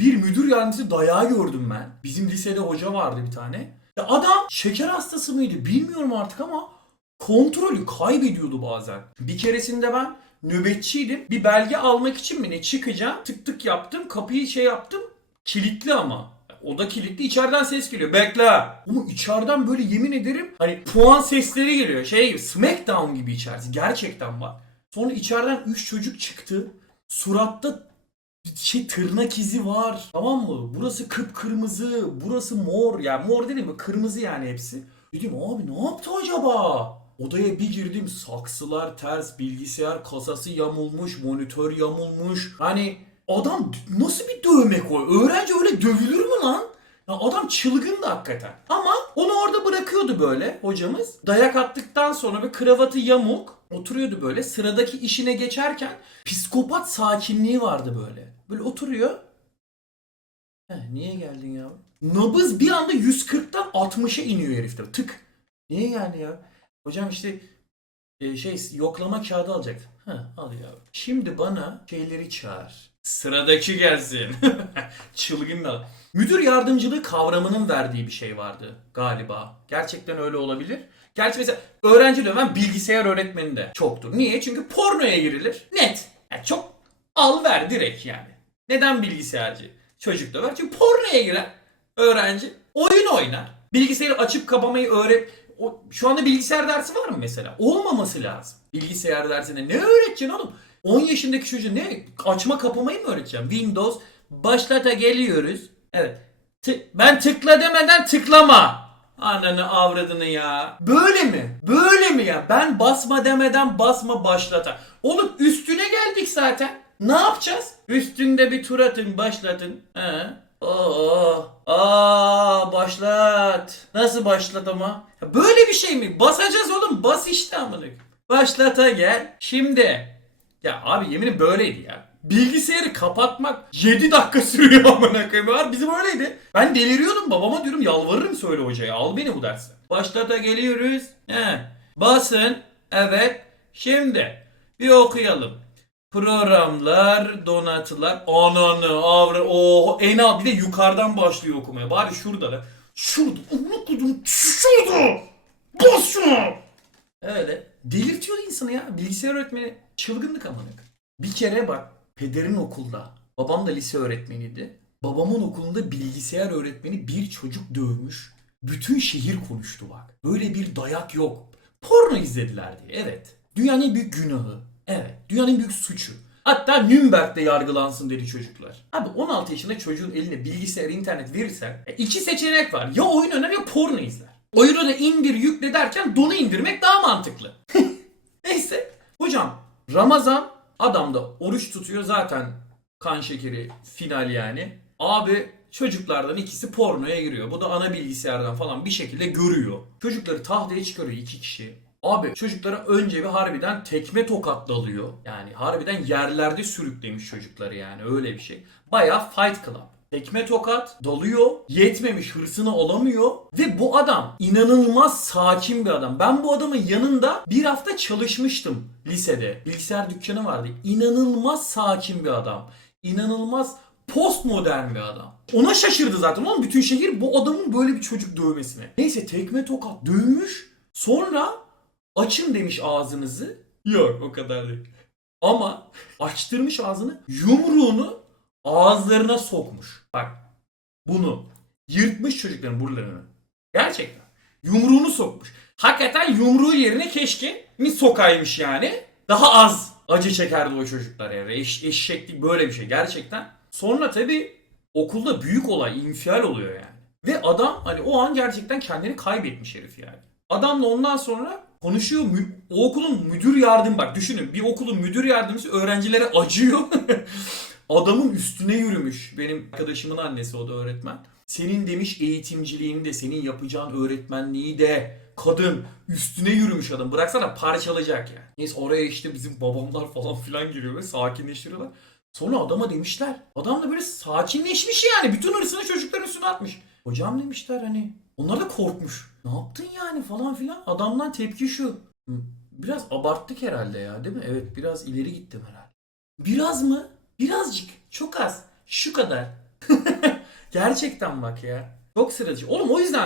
Bir müdür yardımcısı dayağı gördüm ben. Bizim lisede hoca vardı bir tane. Ya adam şeker hastası mıydı bilmiyorum artık ama kontrolü kaybediyordu bazen. Bir keresinde ben nöbetçiydim. Bir belge almak için mi ne çıkacağım. Tık tık yaptım. Kapıyı şey yaptım. Kilitli ama. O da kilitli. içeriden ses geliyor. Bekle. Ama içeriden böyle yemin ederim hani puan sesleri geliyor. Şey gibi Smackdown gibi içerisi. Gerçekten var. Sonra içeriden 3 çocuk çıktı. Suratta şey tırnak izi var. Tamam mı? Burası kıpkırmızı, burası mor. Yani mor dedim mi? Kırmızı yani hepsi. Dedim abi ne yaptı acaba? Odaya bir girdim saksılar ters, bilgisayar kasası yamulmuş, monitör yamulmuş. Hani adam nasıl bir dövme koy? Öğrenci öyle dövülür mü lan? Ya adam çılgındı hakikaten. Ama onu orada bırakıyordu böyle hocamız. Dayak attıktan sonra bir kravatı yamuk oturuyordu böyle. Sıradaki işine geçerken psikopat sakinliği vardı böyle. Böyle oturuyor. Heh, niye geldin ya? Nabız bir anda 140'tan 60'a iniyor herifte. Tık. Niye geldi ya? Hocam işte e, şey yoklama kağıdı alacaktım. Ha al ya. Şimdi bana şeyleri çağır. Sıradaki gelsin. Çılgın da. Müdür yardımcılığı kavramının verdiği bir şey vardı galiba. Gerçekten öyle olabilir. Gerçi mesela öğrenci döven bilgisayar öğretmeni de çoktur. Niye? Çünkü pornoya girilir. Net. Yani çok al ver direkt yani. Neden bilgisayarcı? Çocuk döver. Çünkü pornoya girer öğrenci. Oyun oynar. Bilgisayarı açıp kapamayı öğret. O, şu anda bilgisayar dersi var mı mesela? Olmaması lazım. Bilgisayar dersine ne öğreteceksin oğlum? 10 yaşındaki çocuğa ne? Açma kapamayı mı öğreteceğim? Windows başlata geliyoruz. Evet. Tı- ben tıkla demeden tıklama. Ananı avradını ya. Böyle mi? Böyle mi ya? Ben basma demeden basma başlata. Oğlum üstüne geldik zaten. Ne yapacağız? Üstünde bir tur atın başlatın. He. Oo, aa başlat. Nasıl başlat ama? Ya Böyle bir şey mi? Basacağız oğlum. Bas işte amına. Başlata gel. Şimdi. Ya abi yeminim böyleydi ya. Bilgisayarı kapatmak 7 dakika sürüyor amına koyayım. Bizim öyleydi. Ben deliriyordum babama diyorum yalvarırım söyle hocaya al beni bu derse. Başlata geliyoruz. He. Basın. Evet. Şimdi bir okuyalım. Programlar, donatılar, ananı, avra, o en alt bir de yukarıdan başlıyor okumaya. Bari şurada da. Şurada. Onu kudum. Şurada. Bas şunu. Öyle. Delirtiyor insanı ya. Bilgisayar öğretmeni çılgınlık amınık. Bir kere bak pederin okulda. Babam da lise öğretmeniydi. Babamın okulunda bilgisayar öğretmeni bir çocuk dövmüş. Bütün şehir konuştu bak. Böyle bir dayak yok. Porno izlediler diye. Evet. Dünyanın en büyük günahı. Evet. Dünyanın büyük suçu. Hatta Nürnberg'de yargılansın dedi çocuklar. Abi 16 yaşında çocuğun eline bilgisayar, internet verirsen e, iki seçenek var. Ya oyun oynar ya porno izler. Oyunu da indir yükle derken donu indirmek daha mantıklı. Neyse. Hocam Ramazan adam da oruç tutuyor zaten kan şekeri final yani. Abi çocuklardan ikisi pornoya giriyor. Bu da ana bilgisayardan falan bir şekilde görüyor. Çocukları tahtaya çıkarıyor iki kişi. Abi çocuklara önce bir harbiden tekme tokat dalıyor. Yani harbiden yerlerde sürüklemiş çocukları yani öyle bir şey. Baya Fight Club. Tekme tokat dalıyor. Yetmemiş hırsını alamıyor. Ve bu adam inanılmaz sakin bir adam. Ben bu adamın yanında bir hafta çalışmıştım lisede. Bilgisayar dükkanı vardı. İnanılmaz sakin bir adam. İnanılmaz postmodern bir adam. Ona şaşırdı zaten oğlum bütün şehir bu adamın böyle bir çocuk dövmesine. Neyse tekme tokat dövmüş. Sonra açın demiş ağzınızı. Yok o kadar değil. Ama açtırmış ağzını yumruğunu ağızlarına sokmuş. Bak bunu yırtmış çocukların buralarını. Gerçekten. Yumruğunu sokmuş. Hakikaten yumruğu yerine keşke mi sokaymış yani. Daha az acı çekerdi o çocuklar yani. Eş, eşeklik böyle bir şey gerçekten. Sonra tabi okulda büyük olay, infial oluyor yani. Ve adam hani o an gerçekten kendini kaybetmiş herif yani. Adamla ondan sonra konuşuyor. O okulun müdür yardım bak düşünün bir okulun müdür yardımcısı öğrencilere acıyor. Adamın üstüne yürümüş. Benim arkadaşımın annesi o da öğretmen. Senin demiş eğitimciliğini de senin yapacağın öğretmenliği de kadın üstüne yürümüş adam. Bıraksana parçalayacak ya. Neyse oraya işte bizim babamlar falan filan giriyor ve sakinleştiriyorlar. Sonra adama demişler. Adam da böyle sakinleşmiş yani. Bütün hırsını çocukların üstüne atmış. Hocam demişler hani. Onlar da korkmuş. Ne yaptın yani falan filan. Adamdan tepki şu. "Hı, Biraz abarttık herhalde ya değil mi? Evet biraz ileri gittim herhalde. Biraz mı? Birazcık. Çok az. Şu kadar. Gerçekten bak ya. Çok sıra dışı. Oğlum o yüzden